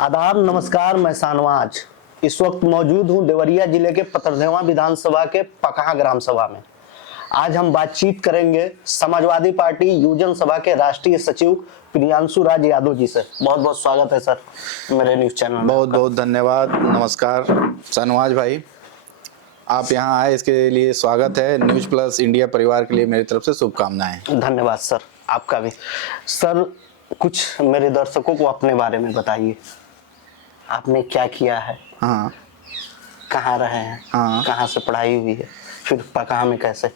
आदाब नमस्कार, मैं शाहनवाज इस वक्त मौजूद हूं देवरिया जिले के पथरदेवा विधानसभा के पकहा ग्राम सभा में। आज हम बातचीत करेंगे समाजवादी पार्टी यूजन सभा के राष्ट्रीय सचिव प्रियांशु राज यादव जी से। बहुत बहुत स्वागत है सर मेरे न्यूज चैनल में। बहुत बहुत धन्यवाद। नमस्कार शाहनवाज भाई, आप यहाँ आए इसके लिए स्वागत है। न्यूज प्लस इंडिया परिवार के लिए मेरी तरफ से शुभकामनाएं। धन्यवाद सर, आपका भी। सर कुछ मेरे दर्शकों को अपने बारे में बताइए, आपने क्या किया है? हाँ, कहाँ रहे हैं? हाँ, कहाँ से पढ़ाई हुई है, फिर पकहा में कैसे?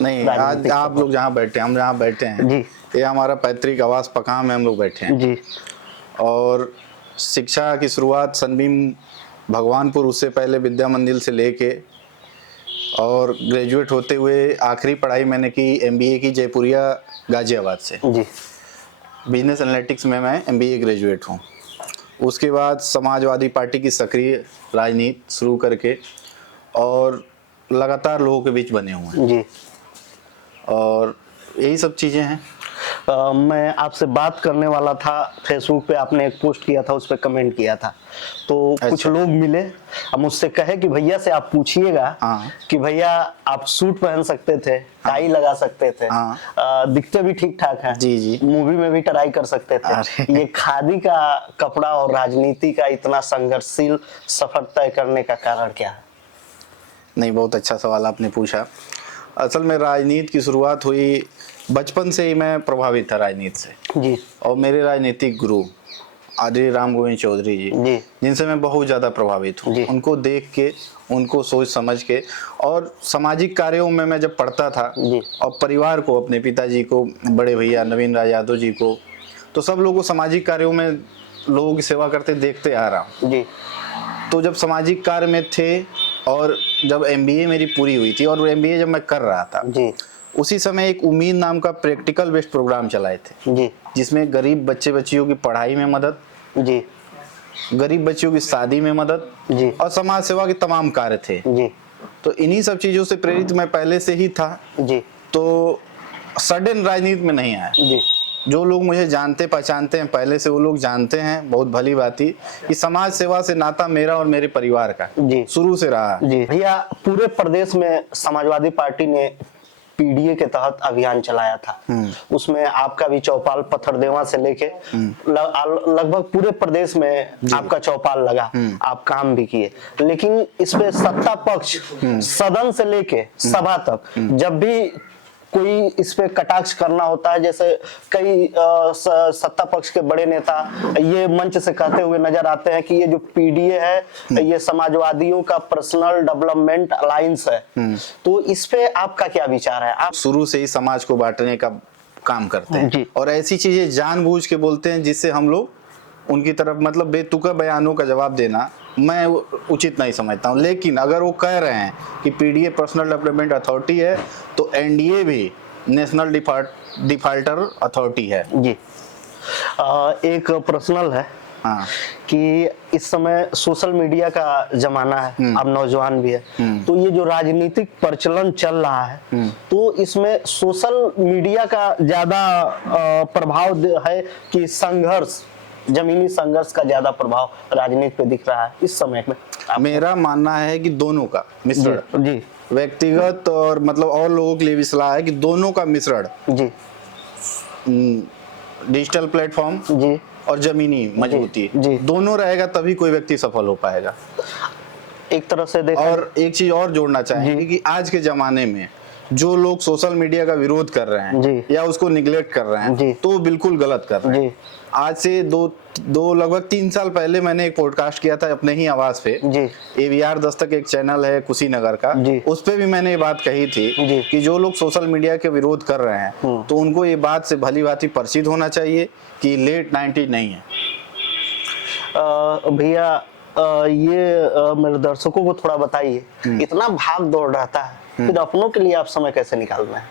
नहीं, आज आप लोग जहाँ बैठे हैं, हम जहाँ बैठे हैं जी, ये हमारा पैतृक आवास पकहा में हम लोग बैठे हैं जी। और शिक्षा की शुरुआत सनबीम भगवानपुर, उससे पहले विद्या मंदिर से लेके और ग्रेजुएट होते हुए आखिरी पढ़ाई मैंने की MBA की जयपुरिया गाजियाबाद से। जी, बिजनेस एनालिटिक्स में मैं MBA ग्रेजुएट हूँ। उसके बाद समाजवादी पार्टी की सक्रिय राजनीति शुरू करके और लगातार लोगों के बीच बने हुए हैं जी। और यही सब चीज़ें हैं। मैं आपसे बात करने वाला था, फेसबुक पे आपने एक पोस्ट किया था, उस पर कमेंट किया था, तो कुछ लोग मिले, अब मुझसे कहे कि भैया से आप पूछिएगा कि भैया आप सूट पहन सकते थे, टाई लगा सकते थे, दिखते भी ठीक ठाक हैं, जी जी, मूवी में भी ट्राई कर सकते थे, ये खादी का कपड़ा और राजनीति का इतना संघर्षशील सफर तय करने का कारण क्या है? नहीं, बहुत अच्छा सवाल आपने पूछा। असल में राजनीति की शुरुआत हुई, बचपन से ही मैं प्रभावित था राजनीति से जी। और मेरे राजनीतिक गुरु आदरणीय राम गोविंद चौधरी जी, जिनसे मैं बहुत ज़्यादा प्रभावित हूँ। उनको देख के, उनको सोच समझ के और सामाजिक कार्यों में मैं जब पढ़ता था और परिवार को, अपने पिताजी को, बड़े भैया नवीन राज यादव जी को, तो सब लोगों को सामाजिक कार्यों में लोगों की सेवा करते देखते आ रहा हूँ। तो जब सामाजिक कार्य में थे और जब MBA मेरी पूरी हुई थी और MBA जब मैं कर रहा था उसी समय एक उम्मीद नाम का प्रैक्टिकल बेस्ड प्रोग्राम चलाए थे जिसमें गरीब बच्चे बच्चियों की पढ़ाई में मदद, गरीब बच्चियों की शादी में मदद और समाज सेवा के तमाम कार्य थे। तो इन्हीं सब चीजों से प्रेरित मैं पहले से ही था। तो सडन राजनीति में नहीं आया। जो लोग मुझे जानते पहचानते हैं पहले से, वो लोग जानते हैं बहुत भली भांति कि समाज सेवा से नाता मेरा और मेरे परिवार का शुरू से रहा। भैया, पूरे प्रदेश में समाजवादी पार्टी ने PDA के तहत अभियान चलाया था, उसमें आपका भी चौपाल पथरदेवा से लेके लगभग पूरे प्रदेश में आपका चौपाल लगा, आप काम भी किए, लेकिन इस पे सत्ता पक्ष सदन से लेके सभा तक जब भी कोई इस पे कटाक्ष करना होता है, जैसे कई सत्ता पक्ष के बड़े नेता ये मंच से कहते हुए नजर आते हैं कि ये जो PDA है ये समाजवादियों का पर्सनल डेवलपमेंट अलायंस है, तो इस पे आपका क्या विचार है? आप शुरू से ही समाज को बांटने का काम करते हैं और ऐसी चीजें जानबूझ के बोलते हैं जिससे हम लोग उनकी तरफ, मतलब बेतुका बयानों का जवाब देना मैं उचित नहीं समझता हूं। लेकिन अगर वो कह रहे हैं कि PDA पर्सनल डेवलपमेंट अथॉरिटी है तो NDA भी नेशनल डिफाल्टर अथॉरिटी है। जी। एक पर्सनल है कि इस समय सोशल मीडिया का जमाना है, अब नौजवान भी है, तो ये जो राजनीतिक प्रचलन चल रहा है तो इसमें सोशल मीडिया का ज्यादा प्रभाव है कि संघर्ष, जमीनी संघर्ष का ज्यादा प्रभाव राजनीति पे दिख रहा है इस समय में? मेरा मानना है कि दोनों का मिश्रण, जी, व्यक्तिगत और मतलब और लोगों के लिए भी सलाह है कि दोनों का मिश्रण, जी, डिजिटल प्लेटफॉर्म जी और जमीनी मजबूती जी, दोनों रहेगा तभी कोई व्यक्ति सफल हो पाएगा एक तरह से देखा। और एक चीज और जोड़ना चाहेंगे कि आज के जमाने में जो लोग सोशल मीडिया का विरोध कर रहे हैं या उसको निगलेक्ट कर रहे हैं तो बिल्कुल गलत कर रहे हैं। आज से दो लगभग 3 साल पहले मैंने एक पॉडकास्ट किया था अपने ही आवाज पे, AVR दस्तक एक चैनल है कुशीनगर का, उस पे भी मैंने ये बात कही थी कि जो लोग सोशल मीडिया के विरोध कर रहे हैं तो उनको ये बात से भली भांति परिचित होना चाहिए कि लेट 90 नहीं है। भैया ये मेरे दर्शकों को थोड़ा बताइए, इतना भाग दौड़ रहता है फिर अपनों के लिए आप समय कैसे निकाल रहे हैं?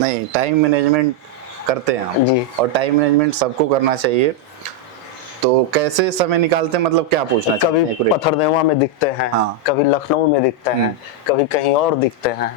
नहीं, टाइम मैनेजमेंट करते हैं हम और टाइम मैनेजमेंट सबको करना चाहिए। तो कैसे समय निकालते हैं, मतलब क्या पूछना? कभी पथरदेवा में दिखते हैं, कभी लखनऊ में दिखते हैं, कभी कहीं और दिखते हैं,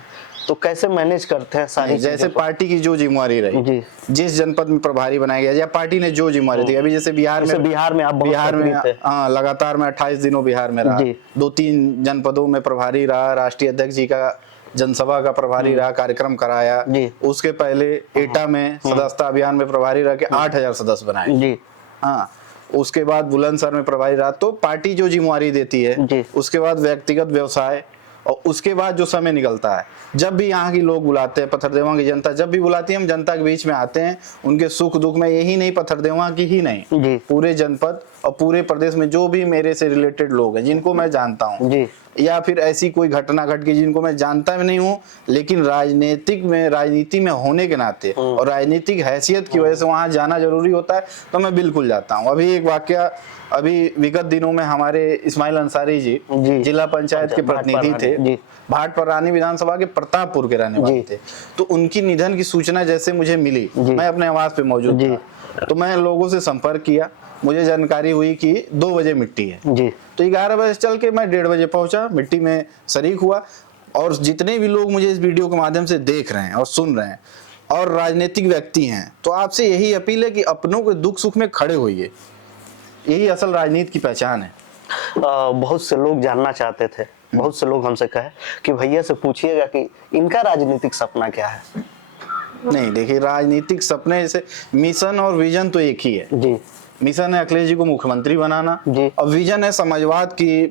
तो कैसे मैनेज करते हैं सारी जैसे चीज़ों को? पार्टी की जो जिम्मेवारी रही, जी। जिस जनपद में प्रभारी बनाया गया या पार्टी ने जो जिम्मेवारी थी, अभी जैसे बिहार जैसे में आप बहुत बिहार में सक्रिय थे। हाँ लगातार मैं 28 दिनों बिहार में रहा, जी। 2-3 जनपदों में प्रभारी रहा, राष्ट्रीय अध्यक्ष जी का जनसभा का प्रभारी रहा, कार्यक्रम कराया। जी। उसके पहले एटा में सदस्यता अभियान में प्रभारी रह के 8000 सदस्य बनाए। जी। हाँ, उसके बाद बुलंदशहर में प्रभारी रहा। तो पार्टी जो जिम्मेवारी देती है, जी। उसके बाद व्यक्तिगत व्यवसाय, और उसके बाद जो समय निकलता है, जब भी यहाँ की लोग बुलाते हैं, पथरदेवा की जनता जब भी बुलाती है, हम जनता के बीच में आते हैं, उनके सुख दुख में, यही नहीं पथरदेवा की ही नहीं, जी। पूरे जनपद और पूरे प्रदेश में जो भी मेरे से रिलेटेड लोग हैं, जिनको मैं जानता हूँ, जी। या फिर ऐसी कोई घटना घट गई जिनको मैं जानता भी नहीं हूँ, लेकिन राजनीति में होने के नाते और राजनीतिक हैसियत की वजह से वहाँ जाना जरूरी होता है, तो मैं बिल्कुल जाता हूँ। अभी एक वाकया, अभी विगत दिनों में हमारे इस्माइल अंसारी जी जिला पंचायत के प्रतिनिधि थे, भाट परानी विधानसभा के प्रतापपुर के रहने वाले थे। तो उनकी निधन की सूचना जैसे मुझे मिली, मैं अपने आवास पे मौजूद था, तो मैं लोगों से संपर्क किया। मुझे जानकारी हुई कि 2 बजे मिट्टी है, तो 11 बजे चल के मैं 1:30 बजे पहुंचा, मिट्टी में शरीक हुआ। और जितने भी लोग मुझे इस वीडियो के माध्यम से देख रहे हैं और सुन रहे हैं और राजनीतिक व्यक्ति हैं, तो आपसे यही अपील है कि अपनों के दुख सुख में खड़े होइए, यही असल राजनीति की पहचान है। बहुत से लोग जानना चाहते थे, बहुत से लोग हमसे कहे कि भैया से पूछिएगा कि इनका राजनीतिक सपना क्या है। नहीं, देखिए, राजनीतिक सपने जैसे मिशन और विजन तो एक ही है जी। मिशन है अखिलेश जी को मुख्यमंत्री बनाना, और विजन है समाजवाद की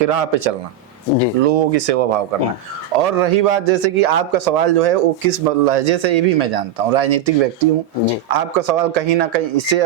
राह पे चलना, लोगों की सेवा भाव करना। और रही बात जैसे कि आपका सवाल जो है वो किस लहजे से, ये भी मैं जानता हूँ, राजनीतिक व्यक्ति हूँ, आपका सवाल कहीं ना कहीं इससे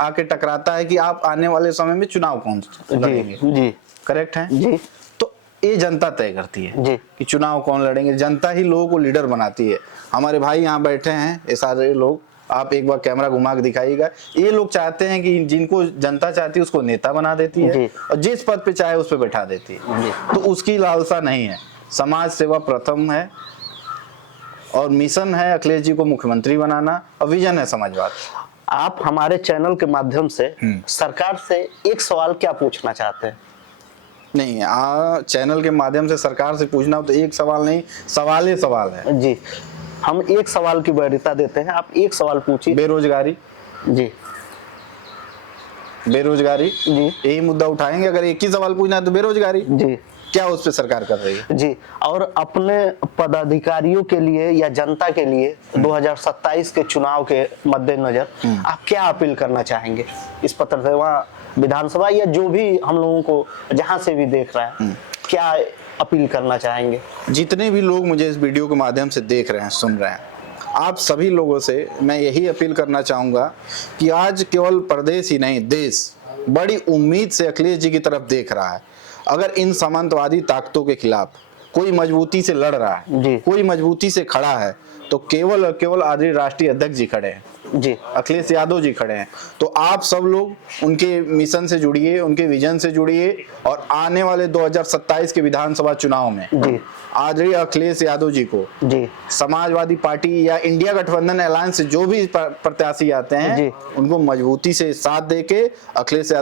आके टकराता है कि आप आने वाले समय में चुनाव कौन लड़ेंगे। जी। करेक्ट है जी। तो ये जनता तय करती है जी। कि चुनाव कौन लड़ेंगे, जनता ही लोगों को लीडर बनाती है। हमारे भाई यहाँ बैठे हैं, ये सारे लोग, आप एक बार कैमरा घुमा के दिखाइएगा, ये लोग चाहते हैं कि जिनको जनता चाहती है उसको नेता बना देती है, और जिस पद पे चाहे उस पे बैठा देती है। तो उसकी लालसा नहीं है, समाज सेवा प्रथम है, और मिशन है अखिलेश जी को मुख्यमंत्री बनाना, और विजन है समाजवाद। आप हमारे चैनल के माध्यम से सरकार से एक सवाल क्या पूछना चाहते हैं? नहीं, चैनल के माध्यम से सरकार से पूछना हो तो एक सवाल नहीं, सवाल ही सवाल है। जी, हम एक सवाल की वरीयता देते हैं, आप एक सवाल पूछिए। बेरोजगारी। जी। बेरोजगारी, जी। यही मुद्दा उठाएंगे। अगर एक ही सवाल पूछना है तो बेरोजगारी। जी। क्या उस पे सरकार कर रही है? जी, और अपने पदाधिकारियों के लिए या जनता के लिए 2027 के चुनाव के मद्देनजर आप क्या अपील करना चाहेंगे इस पथरदेवा विधानसभा, या जो भी हम लोगों को जहां से भी देख रहे हैं, क्या अपील करना चाहेंगे? जितने भी लोग मुझे इस वीडियो के माध्यम से देख रहे हैं, सुन रहे हैं, आप सभी लोगों से मैं यही अपील करना चाहूंगा कि आज केवल प्रदेश ही नहीं, देश बड़ी उम्मीद से अखिलेश जी की तरफ देख रहा है। अगर इन सामंतवादी ताकतों के खिलाफ कोई मजबूती से लड़ रहा है, कोई मजबूती से खड़ा है, तो केवल और केवल आदरणीय राष्ट्रीय अध्यक्ष जी खड़े हैं, जी, अखिलेश यादव जी खड़े हैं। तो आप सब लोग उनके मिशन से जुड़िए, उनके विजन से जुड़िए, और आने वाले 2027 के विधानसभा चुनाव में आदरणीय अखिलेश यादव जी को समाजवादी पार्टी या इंडिया गठबंधन अलायंस से जो भी प्रत्याशी आते हैं, उनको मजबूती से साथ देके अखिलेश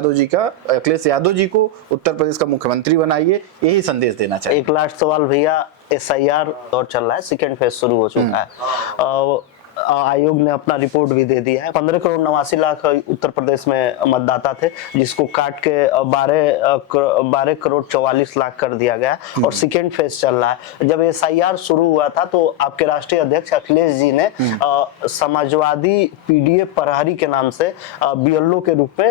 यादव जी को उत्तर प्रदेश का मुख्यमंत्री बनाइए, यही संदेश देना चाहिए। एक लास्ट सवाल भैया, SIR दौर चल रहा है, सेकेंड फेज शुरू हो चुका है, आयोग ने अपना रिपोर्ट भी दे दिया है। 15 करोड़ 89 लाख उत्तर प्रदेश में मतदाता थे, जिसको काट के 12 करोड़ 44 लाख कर दिया गया, और सेकेंड फेज चल रहा है। जब SIR शुरू हुआ था तो आपके राष्ट्रीय अध्यक्ष अखिलेश जी ने समाजवादी PDA प्रहरी के नाम से BLO के रूप में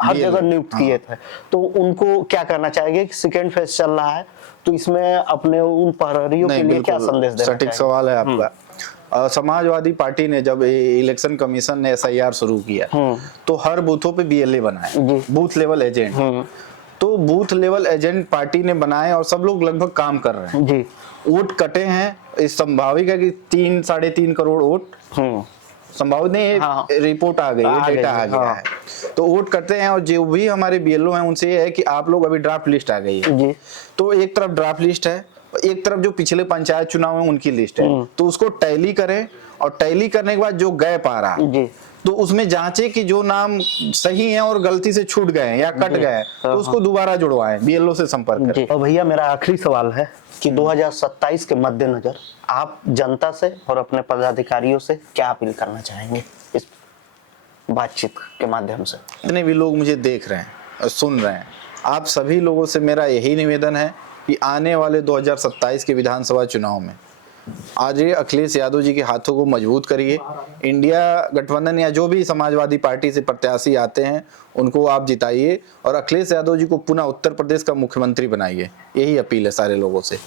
हर जगह नियुक्त किए थे। तो उनको क्या करना चाहिए कि सेकेंड फेज चल रहा है, तो इसमें अपने उन प्रहरियों के लिए क्या संदेश देना चाहिए? सटीक सवाल है आपका। समाजवादी पार्टी ने जब इलेक्शन कमीशन ने SIR शुरू किया, तो हर बूथों पे BLA बनाए, बूथ लेवल एजेंट। तो बूथ लेवल एजेंट पार्टी ने बनाए, और सब लोग लगभग काम कर रहे हैं। जी। वोट कटे हैं, इस संभावित है कि 3-3.5 करोड़ वोट संभावित नहीं, रिपोर्ट आ गई है, डेटा आ गया है। तो वोट करते हैं, और जो भी हमारे BLO हैं उनसे ये है कि आप लोग, अभी ड्राफ्ट लिस्ट आ गई है, तो एक तरफ ड्राफ्ट लिस्ट है, एक तरफ जो पिछले पंचायत चुनाव है उनकी लिस्ट है, तो उसको टैली करें और टैली करने के बाद जो गैप आ रहा जी तो उसमें जांचे कि जो नाम सही है और गलती से छूट गए हैं या कट गए हैं, तो उसको दोबारा जुड़वाएं, बीएलओ से संपर्क करें। और भैया मेरा आखिरी सवाल है कि 2027 के मद्देनजर आप जनता से और अपने पदाधिकारियों से क्या अपील करना चाहेंगे इस बातचीत के माध्यम से? जितने भी लोग मुझे देख रहे हैं और सुन रहे हैं, आप सभी लोगों से मेरा यही निवेदन है कि आने वाले 2027 के विधानसभा चुनाव में आज ये अखिलेश यादव जी के हाथों को मजबूत करिए। इंडिया गठबंधन या जो भी समाजवादी पार्टी से प्रत्याशी आते हैं उनको आप जिताइए और अखिलेश यादव जी को पुनः उत्तर प्रदेश का मुख्यमंत्री बनाइए। यही अपील है सारे लोगों से।